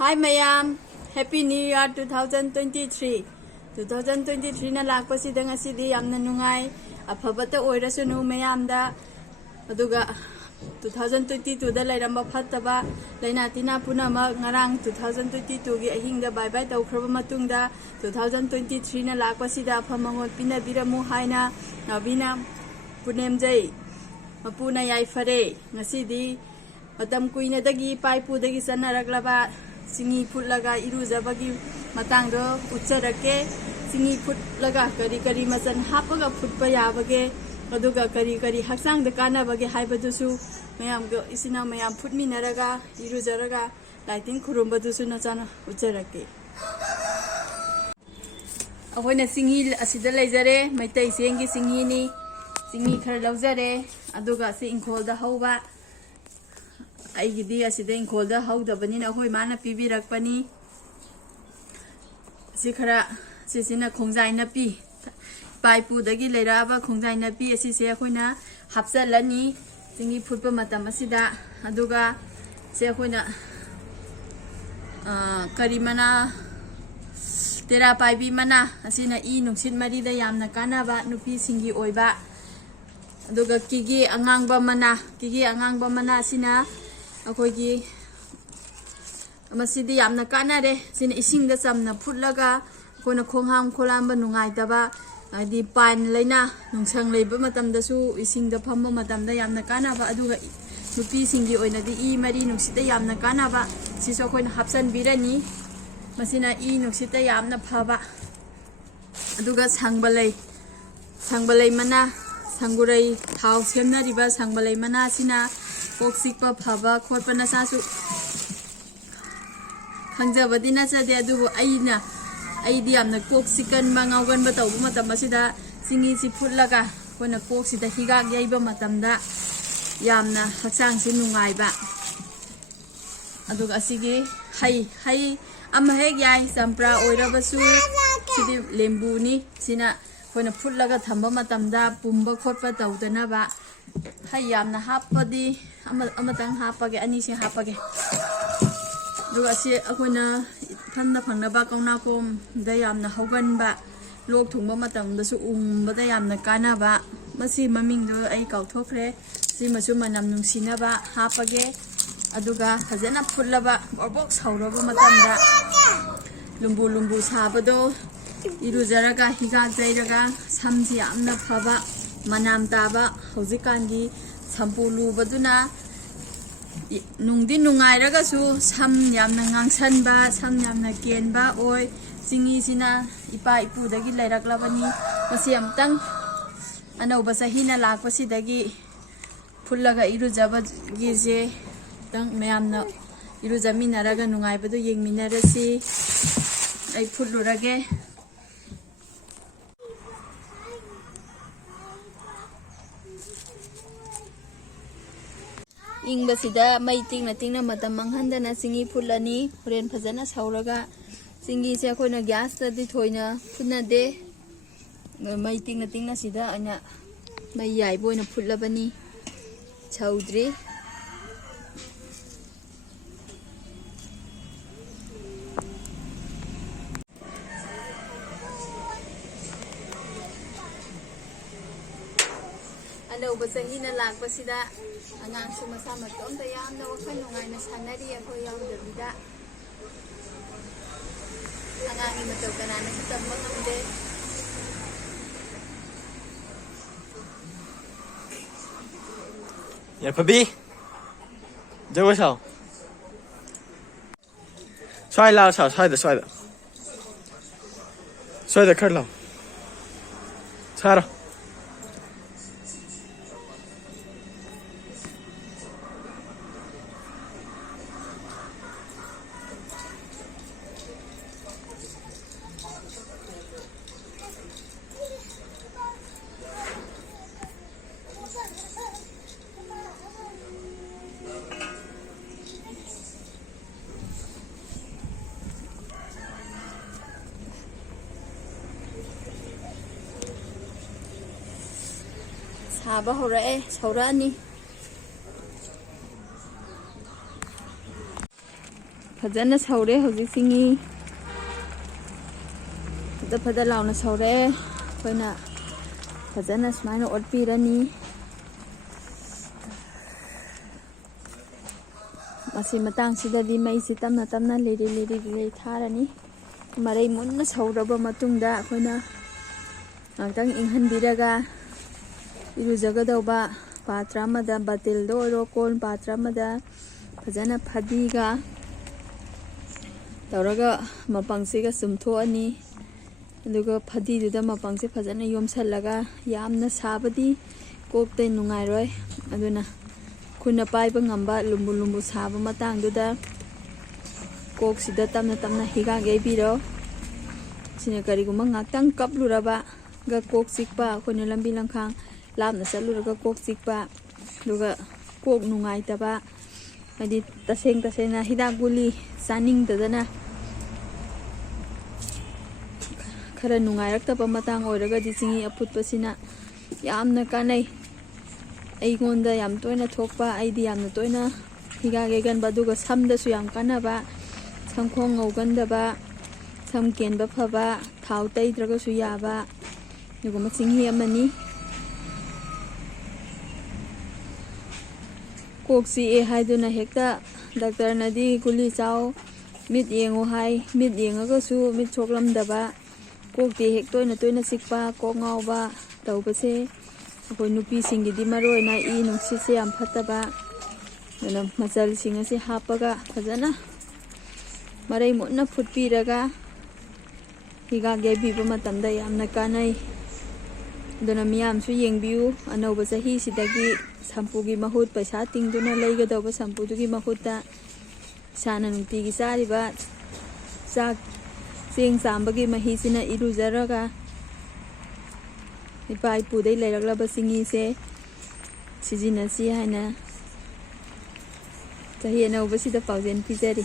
Hi Mayam, Happy New Year 2023. 2023 na lakpasidang asidi yamna nungay aphabata oirasunu mayamda aduga 2022 da lairamba phattaba lainatina punama ngarang 2022 gi ahingda bye bye tawkhraba matungda 2023 na lakpasida aphamangot pinabiramu haina nabina punemjai mapuna yaifare ngasidi matam kuina dagi paipu dagi sanaraglaba singi phutlaga irujabagi matangdo utcharake singi phutlaga kari machan hapaga phutpa yabage aduga kari haksang da kanabage haibadusu mayam go isina mayam phutminaraga irujaraga lighting khurumbadusu nachana utcharake ahoina singi asida leijare maitai sengi singi ni singi khar laujare aduga se ingkholda hauba aigidi asida ingkholda haudabani na hoi mana pibirakpani sikhara sisina khongjai na pi paipu dagi leiraba khongjai na pi asise akoina hapsalani singi phutpa matam asida aduga se akoina karimana tera paibi mana asina I nungsit marida yamna kanaba nupi singi oiba aduga kigi angangba mana asina akoigi masidi yamna kanare sina isingda chamna phutlaga kona khongham kholamba nungai daba adi pan leina nungsang leiba matamda su isingda phamma matamda yamna kanaba aduga nupi singi oina di I mari nungsita yamna kanaba siso khona hapsan birani masina I nungsita yamna phaba aduga sangbalai mana sangurai thau semna riba sangbalai mana sina koksikpa phaba khotpa na sasu khangjabadi na chade adubu aidi amna koksikan ba ngaugan ba tawbu matam asida singi si phutlaga kona koksida higak yaiba matamda yamna haksang si nungai ba aduga asigi hai ama hek yai sampra oirabasu sidi lembu ni sina kona phutlaga thamba matamda pumba khotpa tawdana ba hai yamna hapadi amatang hapage ani sing hapage duga si akoina thanda phangnaba kauna kom da yamna hoganba lok thungba matamda su umbada yamna kanaba masi maming do ai kauthokre si masu manam nungsinaba hapage aduga fajana phullaba borbok sauraba matamda lumbu sabado irujaraga higak jairaga samji amna phaba manam taba haujikangi sampulu baduna nungdi nungairaga su sam yamna ngangsanba sam yamna kenba oi singi sina ipa ipu dagi lairaklabani masi amtang anauba sahina lakpasi dagi phullaga irujaba gije tang mayamna irujaminaraga nungaibadu yengminarasi ai phulurage इंगबसिदा my tingna matam manghandana singi phulani horen phajana sauraga singi se akoina gas ta di thoina phuna de mai tingna sida ana mai yai boina phulabani chaudri anauba sahina lakpasida angang su masa matomda yamna wakhal nungaina sanari akhoi yaudabida angangi matau kanana su tamba ngamde Ya Papi, 这个手，摔了手，摔的，可了，摔了。Saba hore saurani ꯐꯖꯅ ꯁꯧꯔꯦ ꯍꯧꯖꯤꯛ ꯁꯤꯡꯉꯤ ꯐꯖ ꯂꯥꯎꯅ ꯁꯧꯔꯦ ꯑꯩꯈꯣꯏꯅ ꯐꯖꯅ ꯁꯨꯃꯥꯏꯅ ꯑꯣꯠꯄꯤꯔꯅꯤ ꯃꯁꯤ ꯃꯇꯥꯡꯁꯤꯗꯗꯤ ꯃꯩꯁꯤ ꯇꯞꯅ ꯂꯤꯔꯤ ꯊꯥꯔꯅꯤ ꯃꯔꯩ ꯃꯨꯟꯅ ꯁꯧꯔꯕ ꯃꯇꯨꯡꯗ ꯑꯩꯈꯣꯏꯅ ꯉꯥꯛꯇꯪ ꯏꯪꯍꯟꯕꯤꯔꯒ ꯏꯔꯨꯖꯒꯗꯧꯕ ꯄꯥꯇ꯭ꯔ ꯑꯃꯗ ꯕꯥꯇꯤꯜꯗ ꯑꯣꯏꯔꯣ ꯀꯣꯟ ꯄꯥꯇ꯭ꯔ ꯑꯃꯗ ꯐꯖꯅ ꯐꯗꯤꯒ ꯇꯧꯔꯒ ꯃꯄꯪꯁꯤꯒ ꯆꯨꯝꯊꯣꯛꯑꯅꯤ ꯑꯗꯨꯒ ꯐꯗꯤꯗꯨꯗ ꯃꯄꯪꯁꯦ ꯐꯖꯅ ꯌꯣꯝꯁꯜꯂꯒ ꯌꯥꯝꯅ ꯁꯥꯕꯗꯤ ꯀꯣꯛꯇ ꯅꯨꯡꯉꯥꯏꯔꯣꯏ ꯑꯗꯨꯅ ꯈꯨꯠꯅ ꯄꯥꯏꯕ ꯉꯝꯕ ꯂꯨꯝꯕꯨ ꯁꯥꯕ ꯃꯇꯥꯡꯗꯨꯗ ꯀꯣꯛꯁꯤꯗ ꯇꯞꯅ ꯍꯤꯒꯥꯛ ꯌꯩꯕꯤꯔꯣ ꯁꯤꯅ ꯀꯔꯤꯒꯨꯝꯕ ꯉꯥꯛꯇꯪ ꯀꯞꯂꯨꯔꯕꯒ ꯀꯣꯛ ꯆꯤꯛꯄ ꯑꯩꯈꯣꯏꯅ ꯂꯝꯕꯤ ꯂꯝꯈꯥꯡ ꯂꯥꯞꯅ ꯆꯠꯂꯨꯔꯒ ꯀꯣꯛ ꯆꯤꯛꯄ ꯑꯗꯨꯒ ꯀꯣꯛ ꯅꯨꯡꯉꯥꯏꯇꯕ ꯍꯥꯏꯗꯤ ꯇꯁꯦꯡꯅ ꯍꯤꯗꯥꯛ ꯒꯨꯂꯤ ꯆꯥꯅꯤꯡꯗꯗꯅ ꯈꯔ ꯅꯨꯡꯉꯥꯏꯔꯛꯇꯕ ꯃꯇꯥꯡ ꯑꯣꯏꯔꯒꯗꯤ ꯆꯤꯡꯍꯤ ꯑꯐꯨꯠꯄꯁꯤꯅ ꯌꯥꯝꯅ ꯀꯥꯟꯅꯩ ꯑꯩꯉꯣꯟꯗ ꯌꯥꯝ ꯇꯣꯏꯅ ꯊꯣꯛꯄ ꯑꯩꯗꯤ ꯌꯥꯝꯅ ꯇꯣꯏꯅ ꯍꯤꯒꯥꯛ ꯌꯩꯒꯟꯕ ꯑꯗꯨꯒ ꯁꯝꯗꯁꯨ ꯌꯥꯝ ꯀꯥꯟꯅꯕ ꯁꯝꯈꯣꯡ ꯉꯧꯒꯟꯗꯕ ꯁꯝ ꯀꯦꯟꯕ ꯐꯕ ꯊꯥꯎ ꯇꯩꯗ꯭ꯔꯒꯁꯨ ꯌꯥꯕ ꯑꯗꯨꯒꯨꯝꯕ ꯆꯤꯡꯍꯤ ꯑꯃꯅꯤ ꯀꯣꯛ ꯆꯤꯛꯑꯦ ꯍꯥꯏꯗꯨꯅ ꯍꯦꯛꯇ ꯗꯥꯛꯇꯔꯅꯗꯤ ꯒꯨꯂꯤ ꯆꯥꯎ ꯃꯤꯠ ꯌꯦꯡꯉꯨ ꯍꯥꯏ ꯃꯤꯠ ꯌꯦꯡꯉꯒꯁꯨ ꯃꯤꯠ ꯁꯣꯛꯂꯝꯗꯕ ꯀꯣꯛꯇꯤ ꯍꯦꯛ ꯇꯣꯏꯅ ꯆꯤꯛꯄ ꯀꯣꯛ ꯉꯥꯎꯕ ꯇꯧꯕꯁꯦ ꯑꯩꯈꯣꯏ ꯅꯨꯄꯤꯁꯤꯡꯒꯤꯗꯤ ꯃꯔꯨꯑꯣꯏꯅ ꯏ ꯅꯨꯡꯁꯤꯠꯁꯦ ꯌꯥꯝ ꯐꯠꯇꯕ ꯑꯗꯨꯅ ꯃꯆꯜꯁꯤꯡ ꯑꯁꯤ ꯍꯥꯞꯄꯒ ꯐꯖꯅ ꯃꯔꯩ ꯃꯨꯟꯅ ꯐꯨꯠꯄꯤꯔꯒ ꯍꯤꯒꯥꯛ ꯌꯩꯕꯤꯕ ꯃꯇꯝꯗ ꯌꯥꯝꯅ ꯀꯥꯟꯅꯩ ꯑꯗꯨꯅ ꯃꯤꯌꯥꯝꯁꯨ ꯌꯦꯡꯕꯤꯌꯨ ꯑꯅꯧꯕ ꯆꯍꯤꯁꯤꯗꯒꯤ ꯁꯝꯄꯨꯒꯤ ꯃꯍꯨꯠ ꯄꯩꯁꯥ ꯇꯤꯡꯗꯨꯅ ꯂꯩꯒꯗꯧꯕ ꯁꯝꯄꯨꯗꯨꯒꯤ ꯃꯍꯨꯠꯇ ꯏꯁꯥꯅ ꯅꯨꯡꯇꯤꯒꯤ ꯆꯥꯔꯤꯕ ꯆꯥꯛ ꯆꯦꯡ ꯆꯥꯝꯕꯒꯤ ꯃꯍꯤꯁꯤꯅ ꯏꯔꯨꯖꯔꯒ ꯏꯄꯥ ꯏꯄꯨꯗꯩ ꯂꯩꯔꯛꯂꯕ ꯆꯤꯡꯍꯤꯁꯦ ꯁꯤꯖꯤꯟꯅꯁꯤ ꯍꯥꯏꯅ ꯆꯍꯤ ꯑꯅꯧꯕꯁꯤꯗ ꯄꯥꯎꯖꯦꯜ ꯄꯤꯖꯔꯤ